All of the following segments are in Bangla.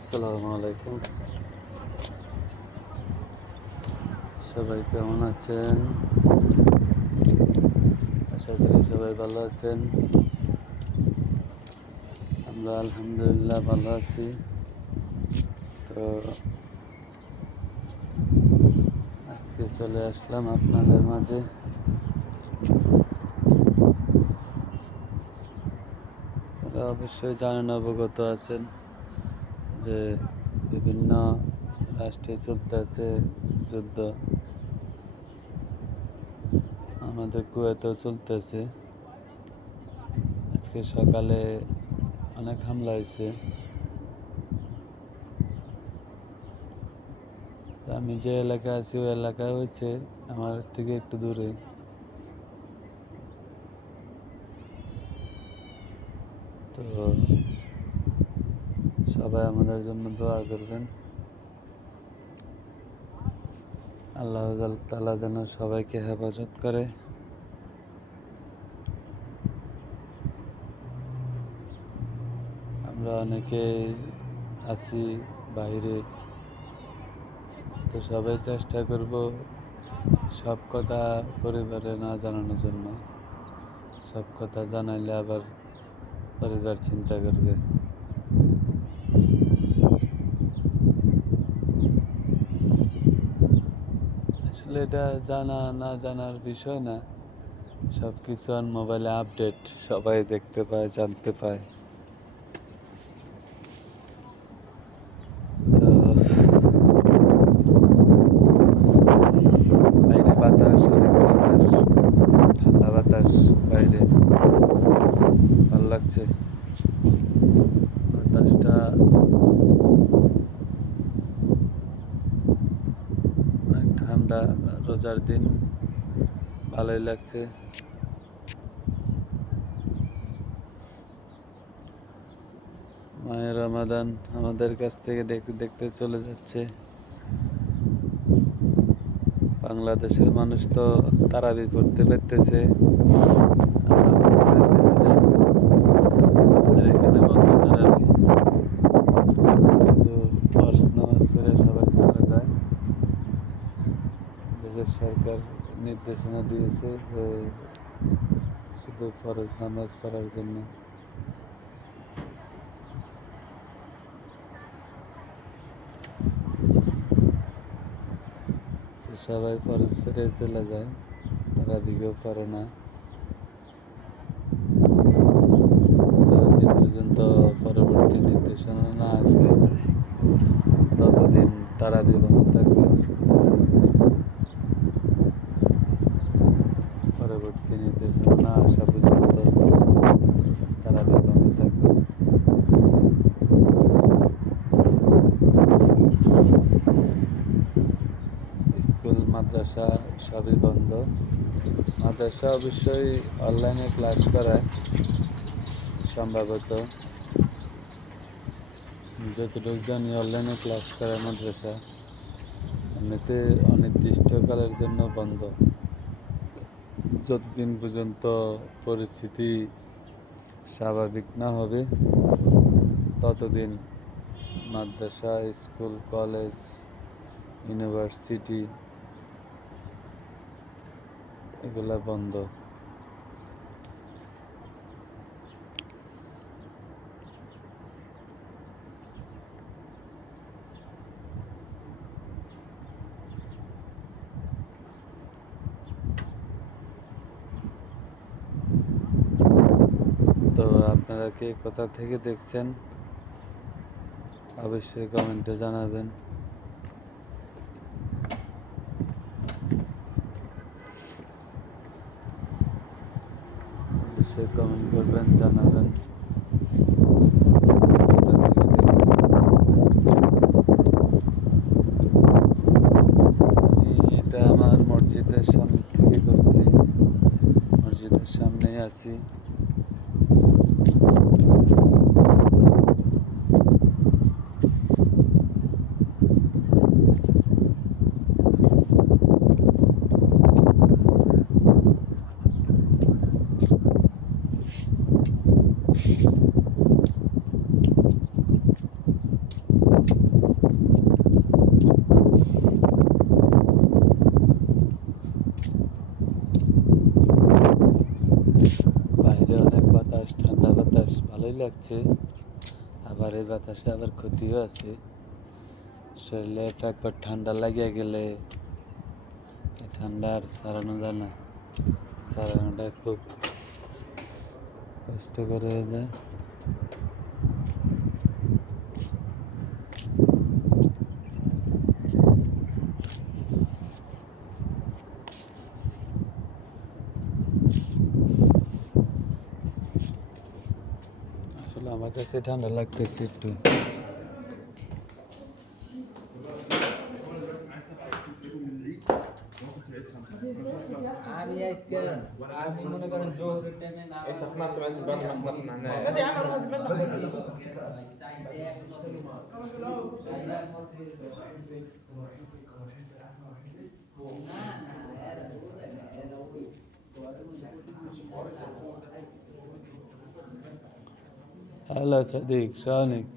আসসালামু আলাইকুম। সবাই কেমন আছেন? আশা করি সবাই ভালো আছেন। আমরা আলহামদুলিল্লাহ ভালো আছি। তো আজকে চলে আসলাম আপনাদের মাঝে। আপনারা অবশ্যই জানেন, অবগত আছেন যে বিভিন্ন রাষ্ট্রে চলতেছে যুদ্ধ। আমাদের কুয়েতেও চলতেছে। আজকে সকালে অনেক হামলা হয়েছে। আমি যে এলাকায় আছি ওই এলাকায় হয়েছে আমার থেকে একটু দূরে। তো সবাই আমাদের জন্য দোয়া করবেন। আল্লাহ তাআলা যেন সবাইকে হেফাজত করে। আমরা অনেকেই আছি বাইরে, তো সবাই চেষ্টা করব সব কথা পরিবারে না জানানোর জন্য। সব কথা জানাইলে আবার পরিবার চিন্তা করবে। আসলে এটা জানা না জানার বিষয় না, সব কিছু আর মোবাইলে আপডেট সবাই দেখতে পায়, জানতে পায়। তো বাইরে বাতাস, অনেক বাতাস, ঠান্ডা বাতাস বাইরে, ভালো লাগছে বাতাসটা। অনেক ঠান্ডা, রোজার দিন, ভালোই লাগছে। মায়ের রমাদান আমাদের কাছ থেকে দেখতে দেখতে চলে যাচ্ছে। বাংলাদেশের মানুষ তো তারাবি পড়তে পারতেছে, আমরা পড়তে পারতেছি না। আমাদের এখানে বন্ধ তারাবি, শুধু ফরজ নামাজ পড়ে সবাই চলে যায়। দেশের সরকার নির্দেশনা দিয়েছে যে শুধু ফরজ নামাজ পড়ার জন্য। তো সবাই ফরজ ফিরে চলে যায়, তারাবিকেও পড়ে না। যতদিন পর্যন্ত পরবর্তী নির্দেশনা না আসবে ততদিন তারাবি বন্ধ থাকবে। পরবর্তী নির্দেশনা না আসা পর্যন্ত তারাবি বন্ধ থাকবে। স্কুল মাদ্রাসা সবই বন্ধ। মাদ্রাসা অবশ্যই অনলাইনে ক্লাস করায় সম্ভবত, যতটুকু জানি অনলাইনে ক্লাস করায় মাদ্রাসা। এমনিতে অনির্দিষ্টকালের জন্য বন্ধ, যতদিন পর্যন্ত পরিস্থিতি স্বাভাবিক না হবে ততদিন মাদ্রাসা, স্কুল, কলেজ, ইউনিভার্সিটি এগুলা বন্ধ। তো আপনারা কে কোথা থেকে দেখছেন অবশ্যই কমেন্টে জানাবেন। অবশ্যই কমেন্ট করবেন, জানাবেন কোথা থেকে দেখছেন। আমি এটা আমার মসজিদের সামনে থেকে করছি, মসজিদের সামনেই আছি। ভালোই লাগছে, আবার এই বাতাসে আবার ক্ষতিও আছে। শরীরে একবার ঠান্ডা লাগিয়ে গেলে ঠান্ডা আর সারানো যায় না, সারানোটা খুব কষ্টকর হয়ে যায়। আসলে আমার কাছে ঠান্ডা লাগতেছে একটু। আমি আজকে আমি মনে করেন জোহরের টাইমে না انت قنعت بس بعد ما حضرنا هناك بس يا عم انا بس بحضر هلا صديق، شلونك؟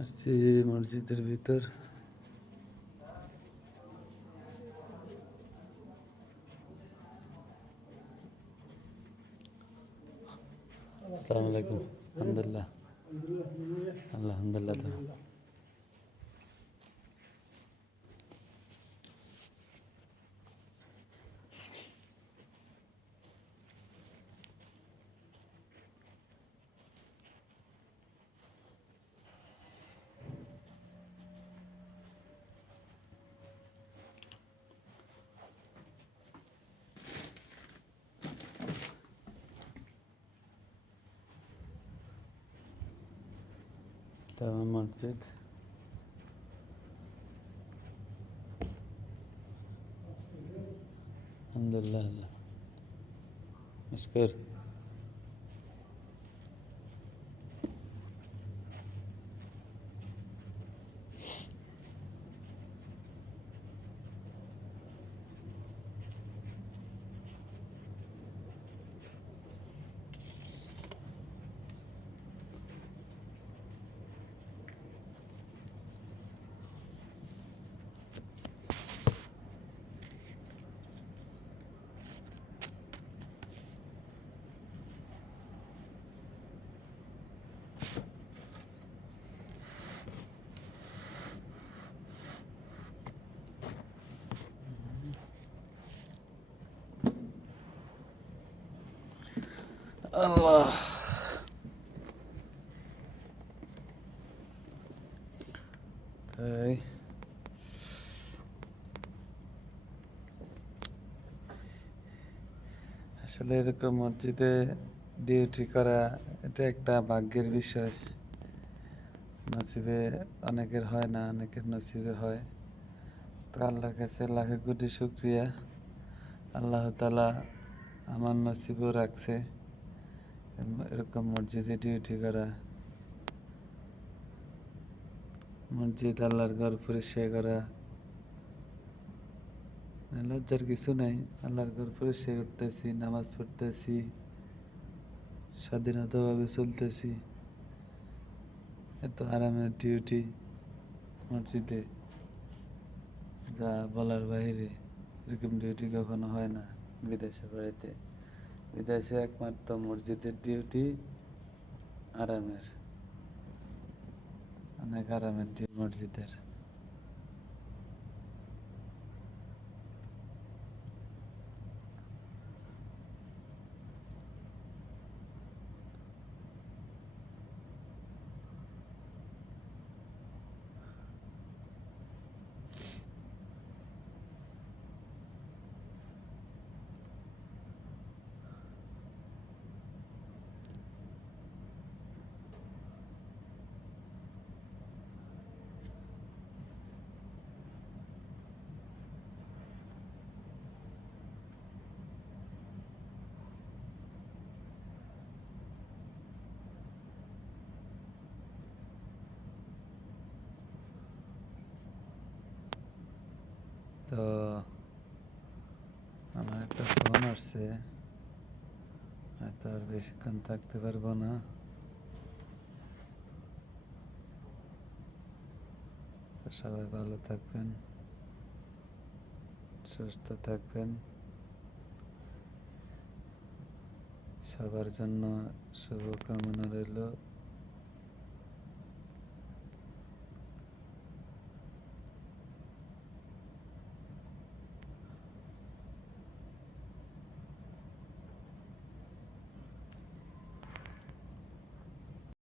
আসছি মসজিদের ভিতর। আসসালামু আলাইকুম। আলহামদুলিল্লাহ, আলহামদুলিল্লাহ। تمام মসজিদ। আলহামদুলিল্লাহ مشكور। আল্লাহ, তাই আসলে এরকম মসজিদে ডিউটি করা এটা একটা ভাগ্যের বিষয়। নসিবে অনেকের হয় না, অনেকের নসিবে হয়। তো আল্লাহর কাছে লাখে কোটি শুক্রিয়া, আল্লাহ তাআলা আমার নসিবেও রাখছে এরকম মসজিদে ডিউটি করা। মসজিদ আল্লাহর ঘর পরিষ্কার করা লজ্জার কিছু নাই। আল্লাহর ঘর পরিষ্কার করতেছি, নামাজ পড়তেছি, স্বাধীনতাভাবে চলতেছি, এত আরামের ডিউটি মসজিদে, যা বলার বাইরে। এরকম ডিউটি কখনো হয় না বিদেশে বাড়িতে। বিদেশে একমাত্র মসজিদের ডিউটি আরামের, অনেক আরামের ডিউটি মসজিদের। তো আমার একটা ফোন আসছে, হয়তো আর বেশিক্ষণ থাকতে পারবো না। তো সবাই ভালো থাকবেন, সুস্থ থাকবেন। সবার জন্য শুভকামনা রইল।